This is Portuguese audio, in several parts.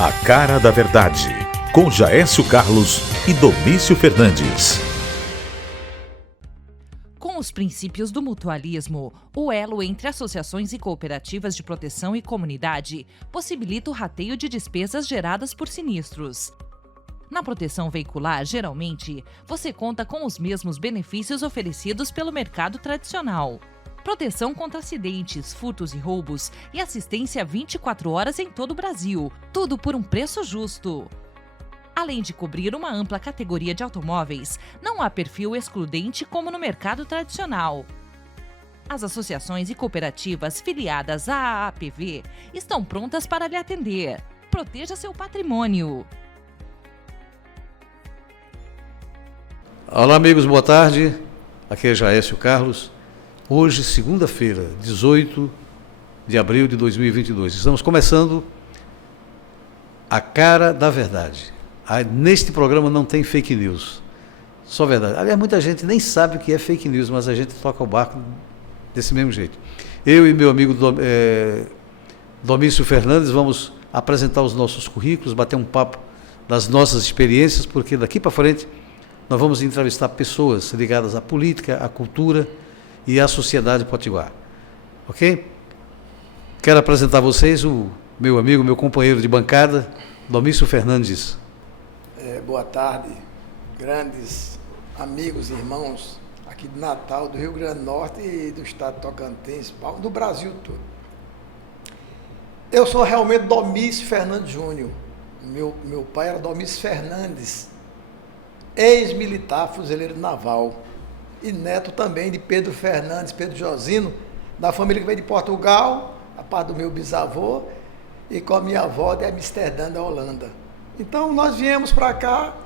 A Cara da Verdade, com Jaécio Carlos e Domício Fernandes. Com os princípios do mutualismo, o elo entre associações e cooperativas de proteção e comunidade possibilita o rateio de despesas geradas por sinistros. Na proteção veicular, geralmente, você conta com os mesmos benefícios oferecidos pelo mercado tradicional. Proteção contra acidentes, furtos e roubos e assistência 24 horas em todo o Brasil, tudo por um preço justo. Além de cobrir uma ampla categoria de automóveis, não há perfil excludente como no mercado tradicional. As associações e cooperativas filiadas à AAPV estão prontas para lhe atender. Proteja seu patrimônio. Olá, amigos, boa tarde. Aqui é Jaécio Carlos. Hoje, segunda-feira, 18 de abril de 2022. Estamos começando A Cara da Verdade. Neste programa não tem fake news, só verdade. Aliás, muita gente nem sabe o que é fake news, mas a gente toca o barco desse mesmo jeito. Eu e meu amigo Domício Fernandes vamos apresentar os nossos currículos, bater um papo das nossas experiências, porque daqui para frente nós vamos entrevistar pessoas ligadas à política, à cultura e à sociedade potiguar. Ok? Quero apresentar a vocês o meu amigo, meu companheiro de bancada, Domício Fernandes. Boa tarde, grandes amigos e irmãos aqui de Natal, do Rio Grande do Norte e do estado de Tocantins, do Brasil todo. Eu sou realmente Domício Fernandes Júnior. Meu pai era Domício Fernandes, ex-militar, fuzileiro naval, e neto também de Pedro Fernandes, Pedro Josino, da família que veio de Portugal, a parte do meu bisavô, e com a minha avó de Amsterdã, da Holanda. Então, nós viemos para cá,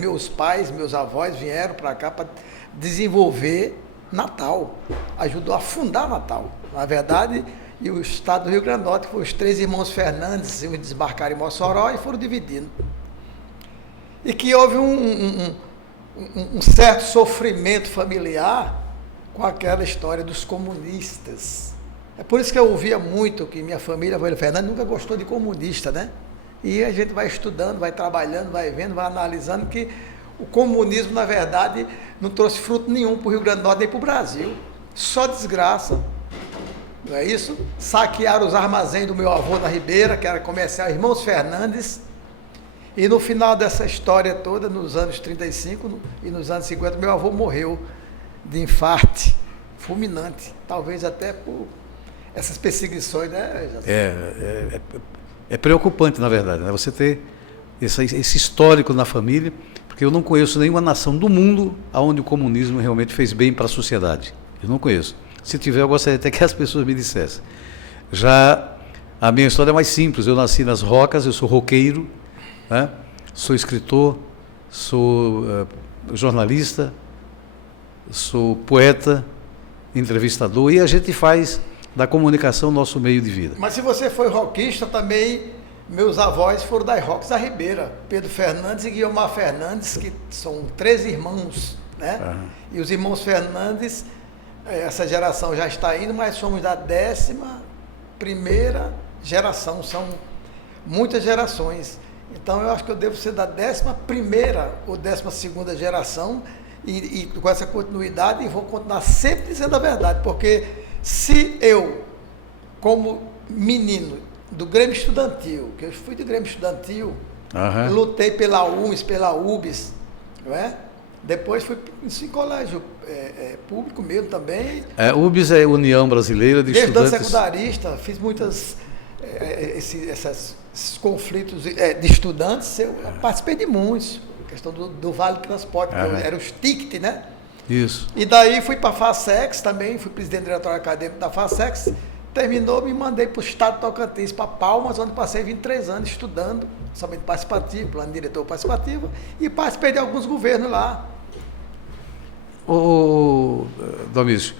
meus pais, meus avós vieram para cá para desenvolver Natal, ajudou a fundar Natal. Na verdade, e o estado do Rio Grande do Norte, foi os três irmãos Fernandes, eles desbarcaram em Mossoró e foram dividindo. E que houve um certo sofrimento familiar com aquela história dos comunistas. É por isso que eu ouvia muito que minha família, a família Fernandes, nunca gostou de comunista, né? E a gente vai estudando, vai trabalhando, vai vendo, vai analisando que o comunismo, na verdade, não trouxe fruto nenhum para o Rio Grande do Norte nem para o Brasil. Só desgraça, não é isso? Saquearam os armazéns do meu avô na Ribeira, que era comercial, Irmãos Fernandes. E no final dessa história toda, nos anos 35 e nos anos 50, meu avô morreu de infarto fulminante, talvez até por essas perseguições, né? É preocupante, na verdade, né? Você ter esse histórico na família, porque eu não conheço nenhuma nação do mundo onde o comunismo realmente fez bem para a sociedade. Eu não conheço. Se tiver, eu gostaria até que as pessoas me dissessem. Já a minha história é mais simples. Eu nasci nas Rocas, eu sou roqueiro, né? Sou escritor, sou jornalista, sou poeta, entrevistador, e a gente faz da comunicação nosso meio de vida. Mas se você foi roquista também, meus avós foram das Rocas da Ribeira, Pedro Fernandes e Guiomar Fernandes, que são 13 irmãos, né? Uhum. E os irmãos Fernandes, essa geração já está indo, mas somos da 11ª geração, são muitas gerações. Então eu acho que eu devo ser da 11ª ou 12ª geração e com essa continuidade, e vou continuar sempre dizendo a verdade, porque se eu, como menino do Grêmio Estudantil, que eu fui do Grêmio Estudantil, lutei pela UMS, pela UBS, não é? Depois fui em colégio público mesmo também. UBS é União Brasileira de Estudantes. Estudante secundarista, fiz muitas esses conflitos de estudantes, eu participei de muitos, questão do Vale do Transporte, que era os ticket, né? Isso. E daí fui para a FASEX também, fui presidente do diretório acadêmico da FASEX, terminou, me mandei para o estado de Tocantins, para Palmas, onde passei 23 anos estudando, somente participativo, plano diretor participativo, e participei de alguns governos lá. Domício,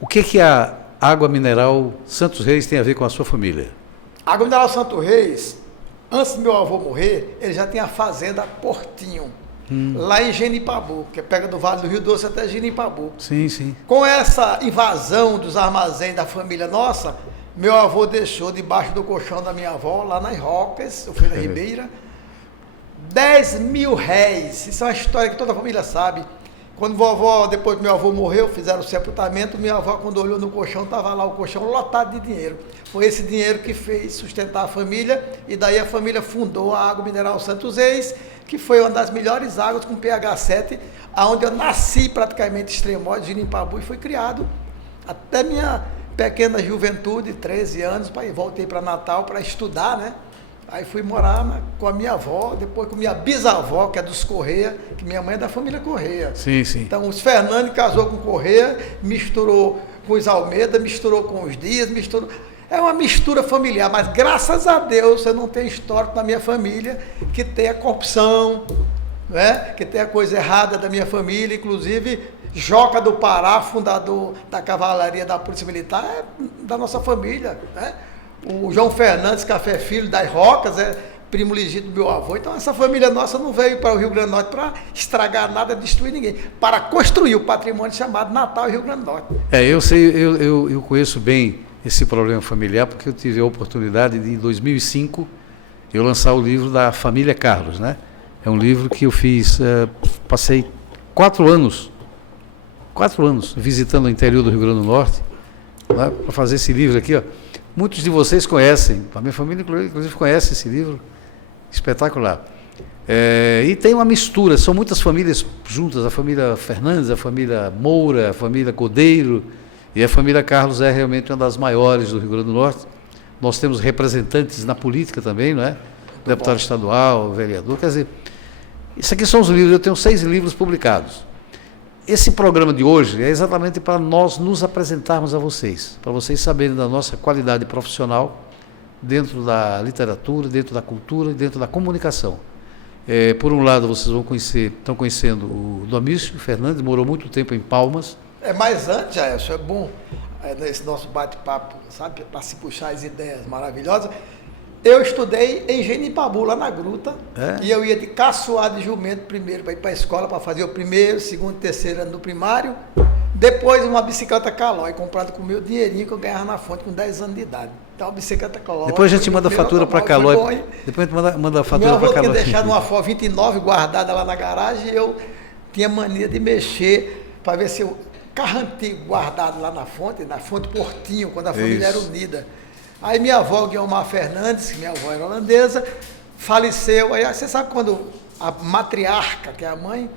o que a água mineral Santos Reis tem a ver com a sua família? A água mineral Santos Reis, antes do meu avô morrer, ele já tinha a fazenda Portinho, lá em Genipabu, que pega do Vale do Rio Doce até Genipabu. Sim, sim. Com essa invasão dos armazéns da família nossa, Meu avô deixou debaixo do colchão da minha avó, lá nas Rocas, eu fui na Ribeira, 10 mil réis. Isso é uma história que toda a família sabe. Quando vovó, depois que meu avô morreu, fizeram o sepultamento, minha avó, quando olhou no colchão, estava lá o colchão lotado de dinheiro. Foi esse dinheiro que fez sustentar a família, e daí a família fundou a Água Mineral Santos Reis, que foi uma das melhores águas com pH 7, onde eu nasci praticamente Extremóide, Jenipabu, e fui criado até minha pequena juventude, 13 anos, voltei para Natal para estudar, né? Aí fui morar com a minha avó, depois com minha bisavó, que é dos Correia, que minha mãe é da família Correia. Sim, sim. Então, os Fernandes casou com Correia, misturou com os Almeida, misturou com os Dias, misturou... É uma mistura familiar, mas graças a Deus eu não tenho histórico na minha família que tenha corrupção, né? Que tenha coisa errada da minha família, inclusive Joca do Pará, fundador da Cavalaria da Polícia Militar, é da nossa família, né? O João Fernandes Café Filho das Rocas é primo legítimo do meu avô. Então essa família nossa não veio para o Rio Grande do Norte para estragar nada, destruir ninguém, para construir o patrimônio chamado Natal e Rio Grande do Norte. Eu conheço bem esse problema familiar, porque eu tive a oportunidade de, em 2005, eu lançar o livro da família Carlos, né? É um livro que eu fiz, passei 4 anos visitando o interior do Rio Grande do Norte, né, para fazer esse livro aqui, ó. Muitos de vocês conhecem, a minha família inclusive conhece esse livro, espetacular. E tem uma mistura, são muitas famílias juntas, a família Fernandes, a família Moura, a família Codeiro, e a família Carlos é realmente uma das maiores do Rio Grande do Norte. Nós temos representantes na política também, não é? Deputado estadual, vereador, quer dizer, isso aqui são os livros, eu tenho 6 livros publicados. Esse programa de hoje é exatamente para nós nos apresentarmos a vocês, para vocês saberem da nossa qualidade profissional dentro da literatura, dentro da cultura e dentro da comunicação. Por um lado, vocês estão conhecendo o Domício Fernandes, morou muito tempo em Palmas. Mas antes, Jaelson, é bom, nesse nosso bate-papo, sabe, para se puxar as ideias maravilhosas. Eu estudei em Jenipabu, lá na Gruta, e eu ia de caçoar de jumento primeiro para ir para a escola, para fazer o primeiro, segundo, terceiro ano do primário, depois uma bicicleta Calói, comprada com o meu dinheirinho que eu ganhava na fonte com 10 anos de idade. Então a bicicleta Calói... Depois a gente manda a fatura para Calói. Depois a gente manda a fatura para Calói. Meu avô tinha deixado uma Ford 29 guardada lá na garagem, e eu tinha mania de mexer para ver se o carro antigo guardado lá na fonte Portinho, quando a família era unida. Aí minha avó, Guilmar Fernandes, que minha avó era holandesa, faleceu. Aí você sabe quando a matriarca, que é a mãe,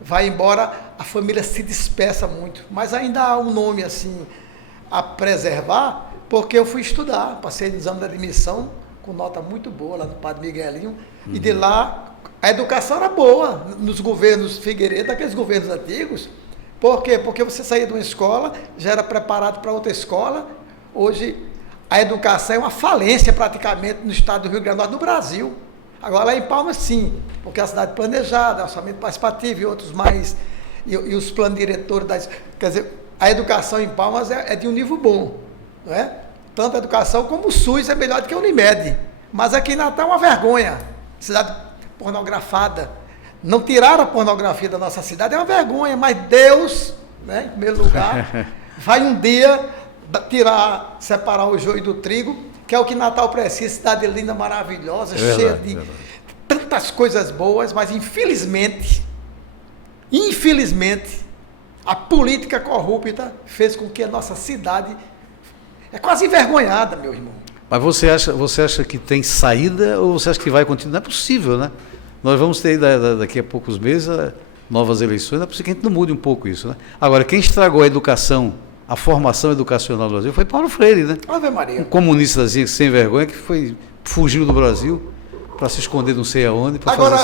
vai embora, a família se dispersa muito. Mas ainda há um nome assim a preservar, porque eu fui estudar, passei no exame de admissão com nota muito boa lá no Padre Miguelinho, e de lá a educação era boa nos governos Figueiredo, daqueles governos antigos. Por quê? Porque você saía de uma escola, já era preparado para outra escola. Hoje a educação é uma falência praticamente no estado do Rio Grande do Norte, no Brasil. Agora lá em Palmas sim, porque a cidade planejada, orçamento participativo e outros mais, e os planos diretores, quer dizer, a educação em Palmas é de um nível bom, não é? Tanto a educação como o SUS é melhor do que a Unimed. Mas aqui em Natal é uma vergonha, cidade pornografada. Não tirar a pornografia da nossa cidade é uma vergonha, mas Deus, né, em primeiro lugar, vai um dia separar o joio do trigo, que é o que Natal precisa, cidade linda, maravilhosa, cheia de tantas coisas boas, mas infelizmente, a política corrupta fez com que a nossa cidade é quase envergonhada, meu irmão. Mas você acha que tem saída ou você acha que vai continuar? Não é possível, né? Nós vamos ter daqui a poucos meses novas eleições, não é possível que a gente não mude um pouco isso, né? Agora, quem estragou a educação, a formação educacional do Brasil foi Paulo Freire, né? Ave Maria. Um comunistazinho sem vergonha que fugiu do Brasil para se esconder não sei aonde. Agora,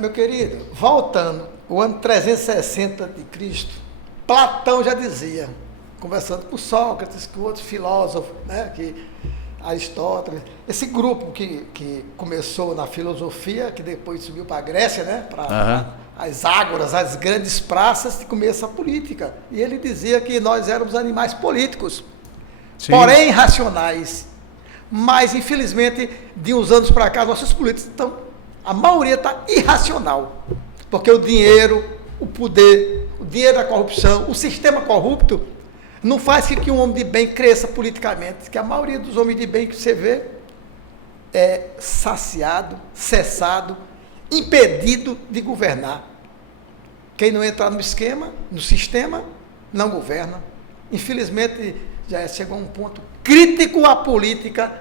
meu querido, voltando, o ano 360 de Cristo, Platão já dizia, conversando com Sócrates, com outros filósofos, né, Aristóteles, esse grupo que começou na filosofia, que depois subiu para a Grécia, né, para as ágoras, as grandes praças, e começa a política. E ele dizia que nós éramos animais políticos, sim, porém racionais. Mas, infelizmente, de uns anos para cá, nossos políticos estão, a maioria está irracional. Porque o dinheiro, o poder, o dinheiro da corrupção, o sistema corrupto não faz que um homem de bem cresça politicamente, que a maioria dos homens de bem que você vê é saciado, cessado, impedido de governar. Quem não entrar no esquema, no sistema, não governa. Infelizmente, já chegou a um ponto crítico a política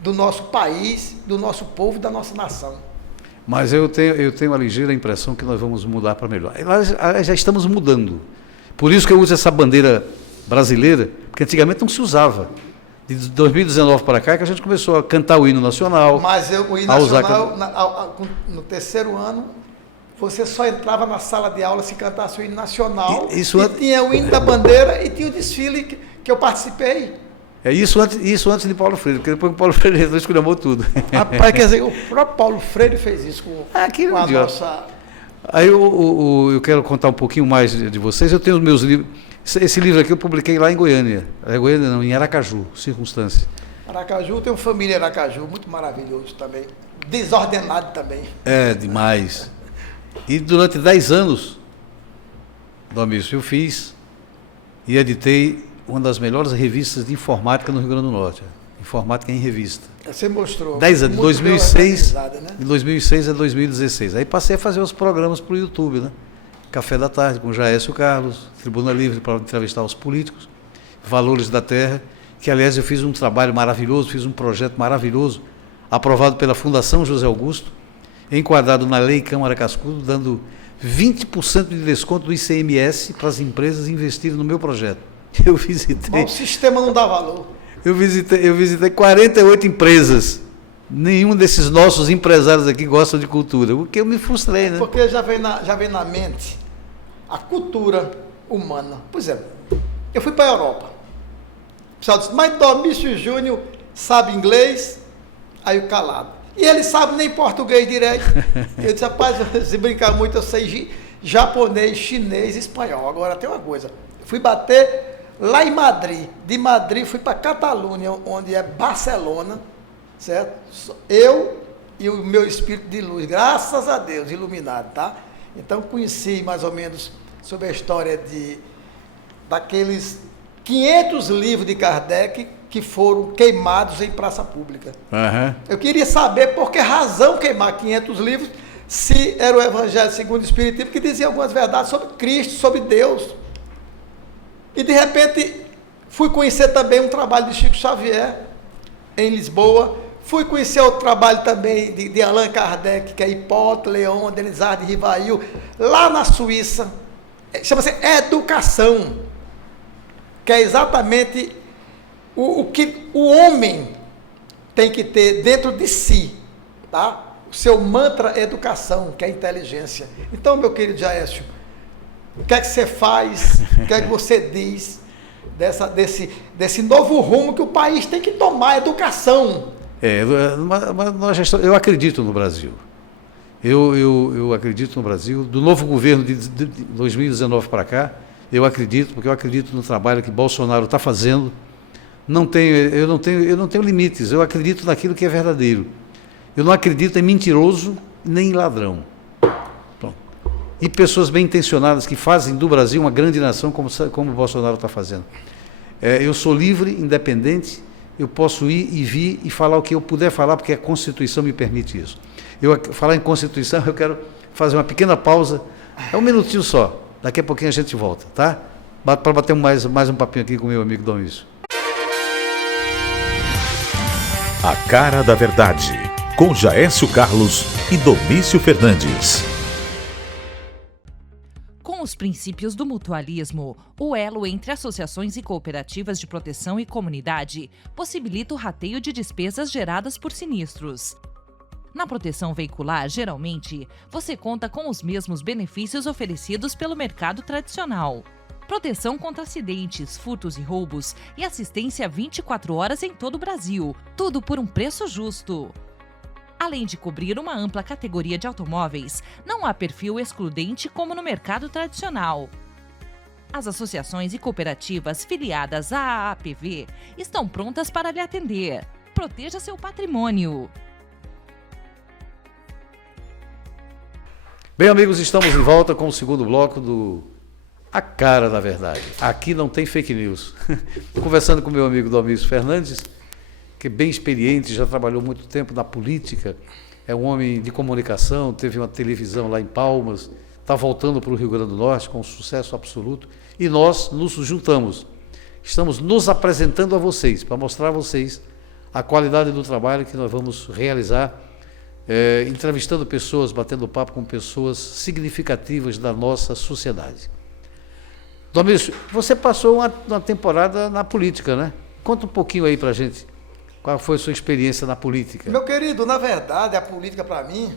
do nosso país, do nosso povo, da nossa nação. Mas eu tenho uma ligeira impressão que nós vamos mudar para melhor. Nós já estamos mudando. Por isso que eu uso essa bandeira brasileira, porque antigamente não se usava. De 2019 para cá que a gente começou a cantar o hino nacional. Mas o hino nacional, no terceiro ano, você só entrava na sala de aula se cantasse o hino nacional, e tinha o hino da bandeira e tinha o desfile que eu participei. Isso antes de Paulo Freire, porque depois que Paulo Freire esculhambou tudo. Rapaz, quer dizer, o próprio Paulo Freire fez isso com a nossa... Aí eu quero contar um pouquinho mais de vocês. Eu tenho os meus livros. Esse livro aqui eu publiquei lá em Goiânia. Goiânia não, em Aracaju, Circunstância. Aracaju, tem uma família em Aracaju, muito maravilhoso também. Desordenado também. É, demais. E durante 10 anos, Domício, eu fiz e editei uma das melhores revistas de informática no Rio Grande do Norte. Informática em revista. Você mostrou. 10 anos, de 2006, né? de 2006 a 2016. Aí passei a fazer os programas para o YouTube, né? Café da Tarde com Jaécio Carlos, Tribuna Livre para entrevistar os políticos, Valores da Terra, que aliás eu fiz um trabalho maravilhoso, fiz um projeto maravilhoso, aprovado pela Fundação José Augusto, enquadrado na Lei Câmara Cascudo, dando 20% de desconto do ICMS para as empresas investirem no meu projeto. Eu visitei... Mas o sistema não dá valor. Eu visitei 48 empresas. Nenhum desses nossos empresários aqui gosta de cultura, o que eu me frustrei, né? Porque já vem na mente a cultura humana. Por exemplo, eu fui para a Europa. O pessoal disse, mas Domício Júnior sabe inglês? Aí o calado. E ele sabe nem português direito. Eu disse, rapaz, se brincar muito, eu sei japonês, chinês e espanhol. Agora tem uma coisa, fui bater lá em Madrid. De Madrid fui para Catalunha, onde é Barcelona, certo? Eu e o meu espírito de luz, graças a Deus, iluminado, tá? Então conheci mais ou menos sobre a história daqueles 500 livros de Kardec que foram queimados em praça pública. Uhum. Eu queria saber por que razão queimar 500 livros, se era o Evangelho segundo o Espiritismo, que dizia algumas verdades sobre Cristo, sobre Deus. E de repente fui conhecer também um trabalho de Chico Xavier em Lisboa, fui conhecer o trabalho também de Allan Kardec, que é Hipólito Leon, Denizar de Rivail, lá na Suíça, chama-se Educação, que é exatamente o que o homem tem que ter dentro de si, tá? O seu mantra é educação, que é inteligência. Então, meu querido Jaécio, o que é que você faz, o que é que você diz desse novo rumo que o país tem que tomar, educação? Eu acredito no Brasil. Eu acredito no Brasil. Do novo governo de 2019 para cá, eu acredito, porque eu acredito no trabalho que Bolsonaro está fazendo. Eu não tenho limites, eu acredito naquilo que é verdadeiro. Eu não acredito em mentiroso nem em ladrão. Pronto. E pessoas bem intencionadas que fazem do Brasil uma grande nação, como o Bolsonaro está fazendo. Eu sou livre, independente, eu posso ir e vir e falar o que eu puder falar, porque a Constituição me permite isso. Falar em Constituição, eu quero fazer uma pequena pausa, um minutinho só, daqui a pouquinho a gente volta, tá? Para bater mais um papinho aqui com o meu amigo Domício. A Cara da Verdade, com Jaécio Carlos e Domício Fernandes. Com os princípios do mutualismo, o elo entre associações e cooperativas de proteção e comunidade possibilita o rateio de despesas geradas por sinistros. Na proteção veicular, geralmente, você conta com os mesmos benefícios oferecidos pelo mercado tradicional. Proteção contra acidentes, furtos e roubos e assistência 24 horas em todo o Brasil. Tudo por um preço justo. Além de cobrir uma ampla categoria de automóveis, não há perfil excludente como no mercado tradicional. As associações e cooperativas filiadas à AAPV estão prontas para lhe atender. Proteja seu patrimônio. Bem, amigos, estamos de volta com o segundo bloco do A cara da verdade. Aqui não tem fake news. Conversando com meu amigo Domício Fernandes, que é bem experiente, já trabalhou muito tempo na política, é um homem de comunicação, teve uma televisão lá em Palmas, está voltando para o Rio Grande do Norte com um sucesso absoluto, e nós nos juntamos. Estamos nos apresentando a vocês, para mostrar a vocês a qualidade do trabalho que nós vamos realizar, entrevistando pessoas, batendo papo com pessoas significativas da nossa sociedade. Domício, você passou uma temporada na política, né? Conta um pouquinho aí para a gente, qual foi a sua experiência na política? Meu querido, na verdade, a política para mim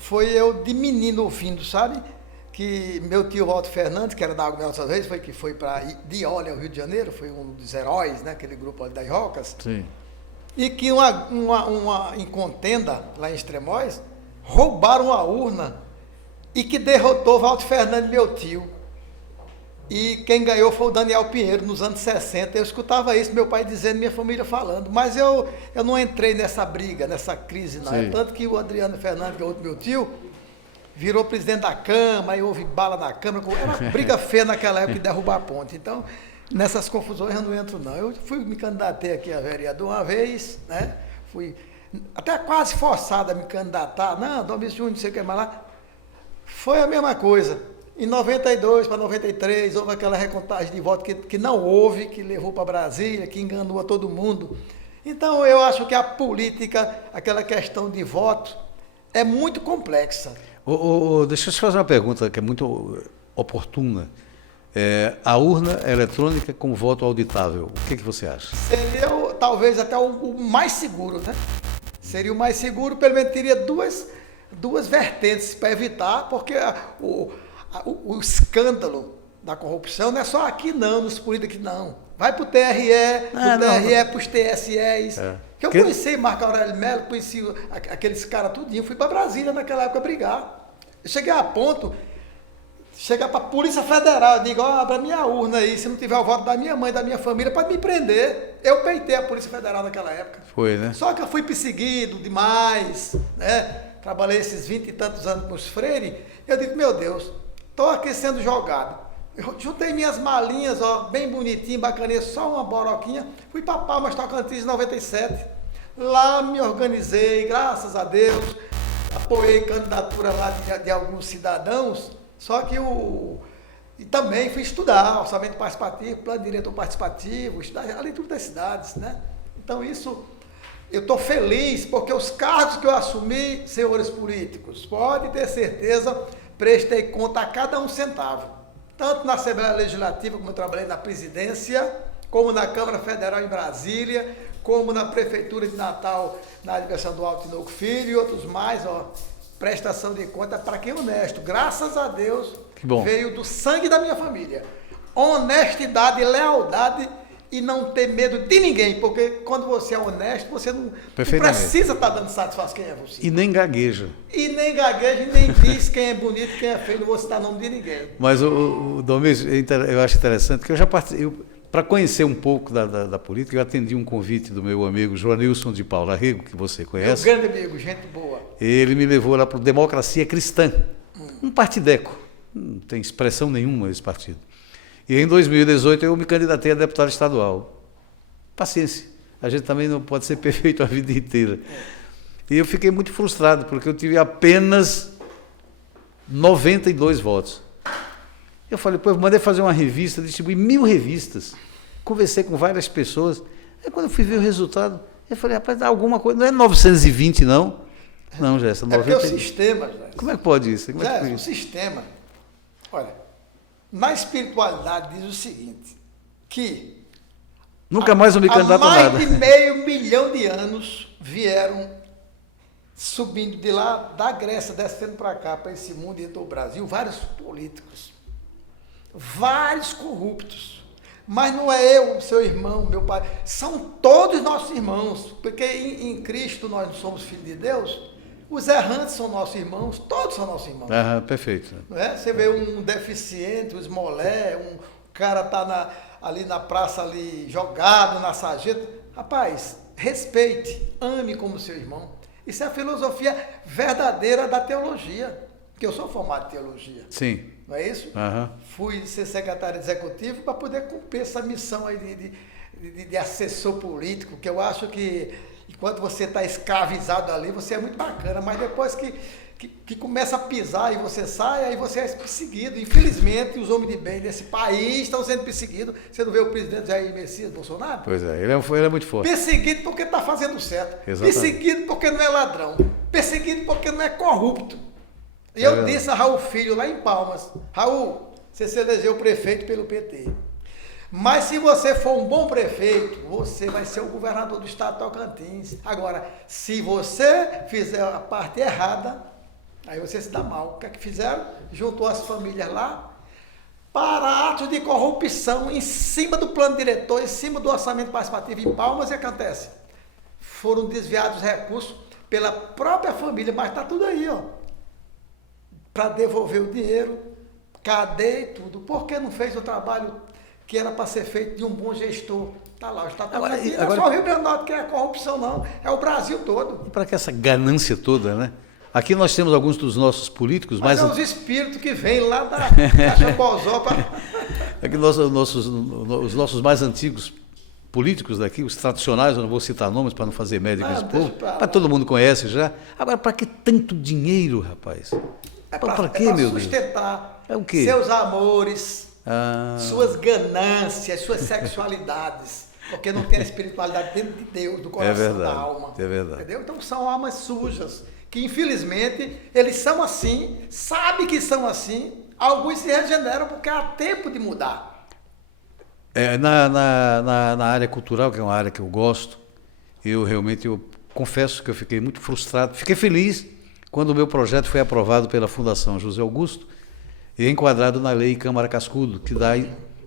foi eu de menino ouvindo, sabe? Que meu tio Walter Fernandes, que era da Água Mel Reis, que foi para Diole, ao Rio de Janeiro, foi um dos heróis, né? Aquele grupo ali das Rocas. Sim. E que em contenda, lá em Extremóis, roubaram a urna e que derrotou Walter Fernandes, meu tio. E quem ganhou foi o Daniel Pinheiro, nos anos 60. Eu escutava isso, meu pai dizendo, minha família falando. Mas eu não entrei nessa briga, nessa crise, não. É tanto que o Adriano Fernandes, que é outro meu tio, virou presidente da Câmara, aí houve bala na Câmara. Era uma briga feia naquela época de derrubar a ponte. Então, nessas confusões eu não entro, não. Eu me candidatei aqui a vereador uma vez, né? Fui até quase forçado a me candidatar. Não, Domício Júnior, não sei o que mais lá. Foi a mesma coisa. Em 92 para 93, houve aquela recontagem de votos que não houve, que levou para Brasília, que enganou a todo mundo. Então, eu acho que a política, aquela questão de voto, é muito complexa. Deixa eu te fazer uma pergunta que é muito oportuna. A urna eletrônica com voto auditável, o que você acha? Seria talvez até o mais seguro, né? Seria o mais seguro, pelo menos teria duas vertentes para evitar, porque o escândalo da corrupção não é só aqui não, nos políticos não. Vai para o TRE, para os TSEs. Que eu conheci Marco Aurélio Melo, conheci aqueles caras tudinho, fui para Brasília naquela época brigar. Eu cheguei a ponto, chegar para a Polícia Federal, eu digo, abra minha urna aí, se não tiver o voto da minha mãe, da minha família, pode me prender. Eu peitei a Polícia Federal naquela época. Foi, né? Só que eu fui perseguido demais, né? Trabalhei esses 20 e tantos anos com os freires, eu digo, meu Deus, estou aqui sendo jogado. Eu juntei minhas malinhas, ó, bem bonitinho, bacaninha, só uma boroquinha, fui para Palmas, Tocantins, em 97. Lá me organizei, graças a Deus, apoiei candidatura lá de alguns cidadãos, só que e também fui estudar orçamento participativo, plano diretor participativo, estudar a leitura das cidades, né? Então isso, eu estou feliz, porque os cargos que eu assumi, senhores políticos, pode ter certeza, prestei conta a cada um centavo. Tanto na Assembleia Legislativa, como eu trabalhei na presidência, como na Câmara Federal em Brasília, como na Prefeitura de Natal, na Universidade do Alto Tinoco Filho e outros mais, ó, prestação de conta para quem é honesto. Graças a Deus, veio do sangue da minha família. Honestidade, lealdade e não ter medo de ninguém, porque quando você é honesto, você não precisa estar dando satisfação quem é você. E nem gagueja. E nem diz quem é bonito, quem é feio, não vou citar nome de ninguém. Mas, o Domício, eu acho interessante, que eu já participei, para conhecer um pouco da política, eu atendi um convite do meu amigo Joanilson de Paula Rego, que você conhece. Meu grande amigo, gente boa. Ele me levou lá para o Democracia Cristã, um partideco, não tem expressão nenhuma esse partido. E em 2018 eu me candidatei a deputado estadual. Paciência, a gente também não pode ser perfeito a vida inteira. E eu fiquei muito frustrado, porque eu tive apenas 92 votos. Eu falei, pô, eu mandei fazer uma revista, distribuí 1000 revistas, conversei com várias pessoas. Aí quando eu fui ver o resultado, eu falei, rapaz, dá alguma coisa, não é 920 não? Não, Jéssica, 90... É porque o sistema, Jéssica. Como é que pode isso? Jéssica, o sistema, olha, na espiritualidade diz o seguinte, que nunca mais eu me candidato a nada. Há mais de meio milhão de anos vieram subindo de lá, da Grécia, descendo para cá, para esse mundo e do Brasil, vários políticos, vários corruptos. Mas não é eu, seu irmão, meu pai, são todos nossos irmãos, porque em Cristo nós não somos filhos de Deus. Os errantes são nossos irmãos, todos são nossos irmãos. Perfeito. Não é? Você vê um deficiente, um esmolé, um cara está ali na praça, ali jogado na sarjeta. Rapaz, respeite, ame como seu irmão. Isso é a filosofia verdadeira da teologia, porque eu sou formado em teologia. Sim. não é isso? Fui ser secretário executivo para poder cumprir essa missão aí de assessor político, que eu acho que enquanto você está escravizado ali, você é muito bacana, mas depois que começa a pisar e você sai, aí você é perseguido. Infelizmente, os homens de bem desse país estão sendo perseguidos. Você não vê o presidente Jair Messias Bolsonaro? Pois é, ele é muito forte. Perseguido porque está fazendo certo. Exatamente. Perseguido porque não é ladrão. Perseguido porque não é corrupto. E eu disse a Raul Filho, lá em Palmas, Raul, você se elegeu prefeito pelo PT. Mas se você for um bom prefeito, você vai ser o governador do estado de Tocantins. Agora, se você fizer a parte errada, aí você se dá mal. O que é que fizeram? Juntou as famílias lá para atos de corrupção em cima do plano diretor, em cima do orçamento participativo em Palmas, e acontece. Foram desviados recursos pela própria família, mas está tudo aí, ó. Para devolver o dinheiro, cadeia e tudo. Por que não fez o trabalho que era para ser feito de um bom gestor? Está lá, está agora, aqui. Não é só o Rio Grande do Norte que é a corrupção, não. É o Brasil todo. E para que essa ganância toda, né? Aqui nós temos alguns dos nossos políticos, mas é os espíritos que vêm lá da Chapozó para... Aqui os nossos mais antigos políticos daqui, os tradicionais, eu não vou citar nomes para não fazer média com esse povo, mas todo mundo conhece já. Agora, para que tanto dinheiro, rapaz? Para quê, meu Deus? Sustentar o quê? Seus amores, suas ganâncias, suas sexualidades. Porque não tem a espiritualidade dentro de Deus, do coração, da alma. É verdade. Entendeu? Então são almas sujas, que infelizmente eles são assim, sabem que são assim, alguns se regeneram porque há tempo de mudar. Na área cultural, que é uma área que eu gosto, eu confesso que eu fiquei muito frustrado, fiquei feliz quando o meu projeto foi aprovado pela Fundação José Augusto e enquadrado na Lei Câmara Cascudo, que dá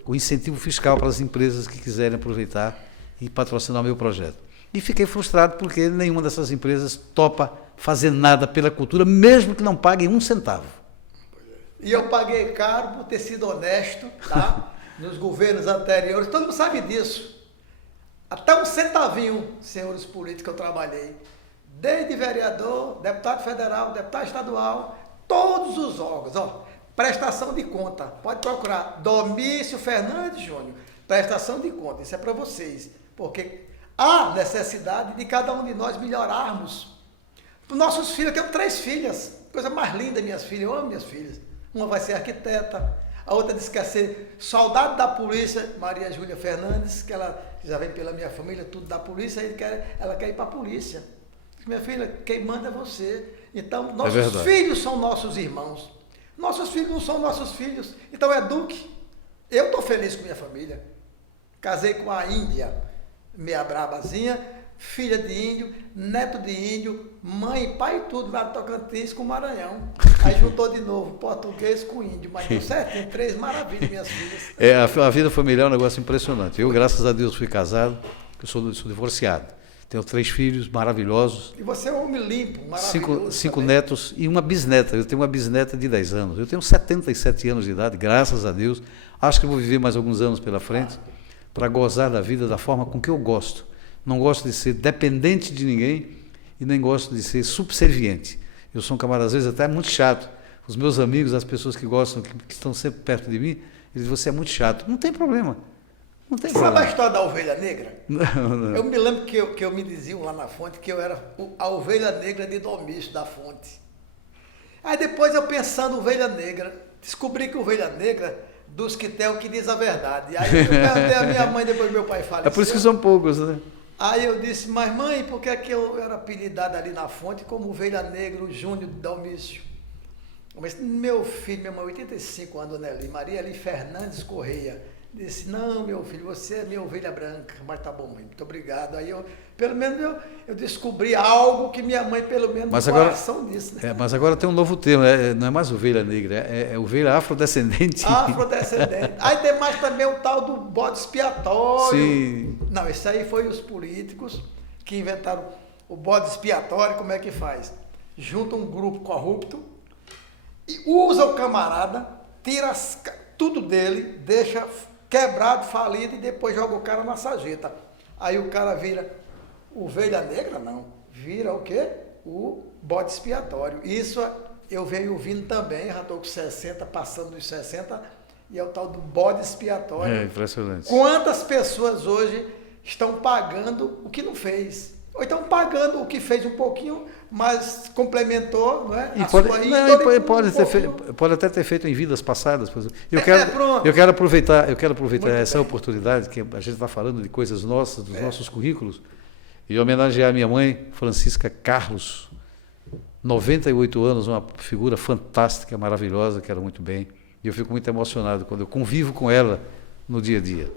o incentivo fiscal para as empresas que quiserem aproveitar e patrocinar o meu projeto. E fiquei frustrado porque nenhuma dessas empresas topa fazer nada pela cultura, mesmo que não paguem um centavo. E eu paguei caro por ter sido honesto, tá? Nos governos anteriores, todo mundo sabe disso. Até um centavinho, senhores políticos, eu trabalhei. Desde vereador, deputado federal, deputado estadual, todos os órgãos, ó, prestação de conta. Pode procurar Domício Fernandes Júnior, prestação de conta. Isso é para vocês, porque há necessidade de cada um de nós melhorarmos. Para nossos filhos, eu tenho 3 filhas, coisa mais linda, minhas filhas, eu amo minhas filhas. Uma vai ser arquiteta, a outra disse que quer ser soldado da polícia, Maria Júlia Fernandes, que ela já vem pela minha família, tudo da polícia, ela quer ir para a polícia. Minha filha, quem manda é você. Então, nossos filhos são nossos irmãos. Nossos filhos não são nossos filhos. Então, eduque. Eu estou feliz com minha família. Casei com a índia, meia brabazinha, filha de índio, neto de índio, mãe, pai e tudo lá do Tocantins com Maranhão. Aí juntou de novo português com índio, mas deu certo, tem 3 maravilhas, minhas filhas. A vida familiar é um negócio impressionante. Eu, graças a Deus, fui casado, eu sou divorciado. Tenho 3 filhos maravilhosos. E você é um homem limpo, maravilhoso. 5 netos e uma bisneta. Eu tenho uma bisneta de 10 anos. Eu tenho 77 anos de idade, graças a Deus. Acho que vou viver mais alguns anos pela frente para gozar da vida da forma com que eu gosto. Não gosto de ser dependente de ninguém e nem gosto de ser subserviente. Eu sou um camarada, às vezes, até muito chato. Os meus amigos, as pessoas que gostam, que estão sempre perto de mim, eles dizem, você é muito chato. Não tem problema. Não tem problema. Sabe a história da ovelha negra? Não. Eu me lembro que eu me diziam lá na fonte que eu era a ovelha negra de Domício da fonte. Aí depois eu pensando ovelha negra, descobri que ovelha negra dos que tem o que diz a verdade. Aí eu perguntei a minha mãe, depois meu pai faleceu. É por isso que são poucos, né? Aí eu disse, mas mãe, por que é que eu era apelidado ali na fonte como ovelha negra, o Júnior de Domício? Mas meu filho, minha mãe, 85 anos, Dona Eli, Maria Eli Fernandes Correia, disse, não, meu filho, você é minha ovelha branca. Mas tá bom, mãe, muito obrigado. Aí pelo menos eu descobri algo que minha mãe, pelo menos, mas no coração disse. Né? Mas agora tem um novo termo, não é mais ovelha negra, é ovelha afrodescendente. Afrodescendente. Aí tem mais também o tal do bode expiatório. Sim. Não, isso aí foi os políticos que inventaram o bode expiatório. Como é que faz? Junta um grupo corrupto e usa o camarada, tira tudo dele, deixa quebrado, falido e depois joga o cara na sarjeta. Aí o cara vira ovelha negra, não. Vira o quê? O bode expiatório. Isso eu venho ouvindo também, já estou com 60, passando dos 60, e é o tal do bode expiatório. É impressionante. Quantas pessoas hoje estão pagando o que não fez? Ou então pagando o que fez um pouquinho, mas complementou, não é? Pode até ter feito em vidas passadas. Eu pronto. quero aproveitar essa oportunidade que a gente está falando de coisas nossas, dos nossos currículos, e homenagear a minha mãe, Francisca Carlos, 98 anos, uma figura fantástica, maravilhosa, quero muito bem. E eu fico muito emocionado quando eu convivo com ela no dia a dia.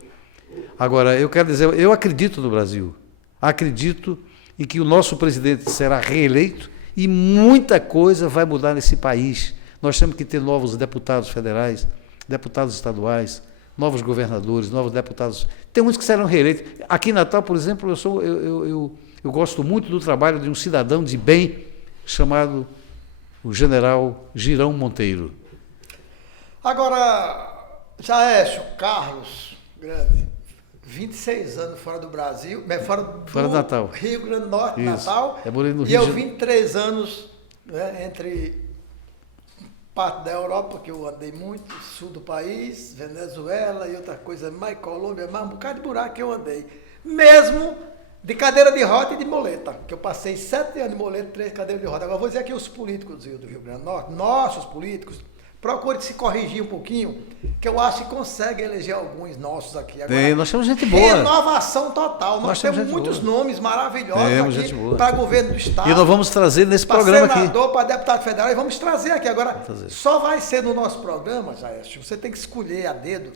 Agora, eu quero dizer, eu acredito no Brasil. Acredito em que o nosso presidente será reeleito e muita coisa vai mudar nesse país. Nós temos que ter novos deputados federais, deputados estaduais, novos governadores, novos deputados. Tem uns que serão reeleitos. Aqui em Natal, por exemplo, eu gosto muito do trabalho de um cidadão de bem chamado o general Girão Monteiro. Agora, Jaécio Carlos, grande, 26 anos fora do Brasil, fora do Natal. Rio Grande do Norte, Isso. Natal, No e eu vim 3 anos, né, entre parte da Europa, que eu andei muito, sul do país, Venezuela e outra coisa, mais Colômbia, mais um bocado de buraco que eu andei. Mesmo de cadeira de roda e de moleta, que eu passei 7 anos de moleta, 3 cadeiras de roda. Agora vou dizer aqui os políticos do Rio Grande do Norte, nossos políticos, procure se corrigir um pouquinho, que eu acho que consegue eleger alguns nossos aqui. Agora, nós temos gente boa. Renovação total. Nós temos muitos nomes maravilhosos aqui para governo do Estado. E nós vamos trazer nesse programa aqui. Para senador, para deputado federal, e vamos trazer aqui. Agora, só vai ser no nosso programa, Jaécio, você tem que escolher a dedo.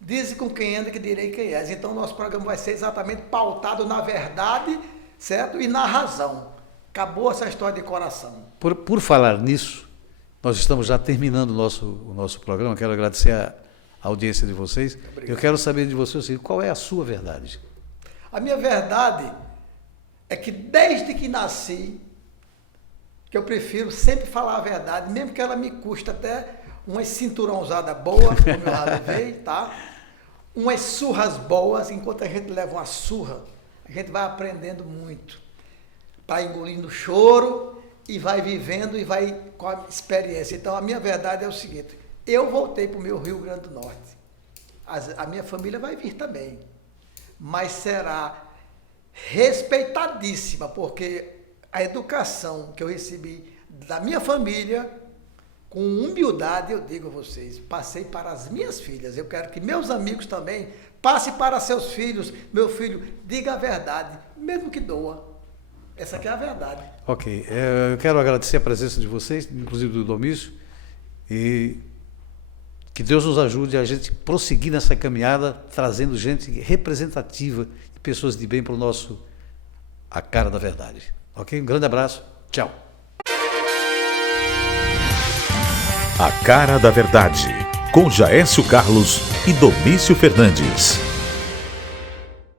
Dize com quem anda que direi quem és. Então, o nosso programa vai ser exatamente pautado na verdade, certo? E na razão. Acabou essa história de coração. Por falar nisso, nós estamos já terminando o nosso programa. Quero agradecer a audiência de vocês. Obrigado. Eu quero saber de vocês qual é a sua verdade. A minha verdade é que desde que nasci, que eu prefiro sempre falar a verdade, mesmo que ela me custe até umas cinturãozadas boas, como eu já levei, tá? Umas surras boas. Enquanto a gente leva uma surra, a gente vai aprendendo muito. Para engolindo choro, e vai vivendo e vai com a experiência. Então, a minha verdade é o seguinte, eu voltei para o meu Rio Grande do Norte. A minha família vai vir também, mas será respeitadíssima, porque a educação que eu recebi da minha família, com humildade, eu digo a vocês, passei para as minhas filhas. Eu quero que meus amigos também passem para seus filhos. Meu filho, diga a verdade, mesmo que doa. Essa aqui é a verdade. Ok. Eu quero agradecer a presença de vocês, inclusive do Domício, e que Deus nos ajude a gente prosseguir nessa caminhada, trazendo gente representativa e pessoas de bem para o nosso A Cara da Verdade. Ok? Um grande abraço. Tchau. A Cara da Verdade, com Jaécio Carlos e Domício Fernandes.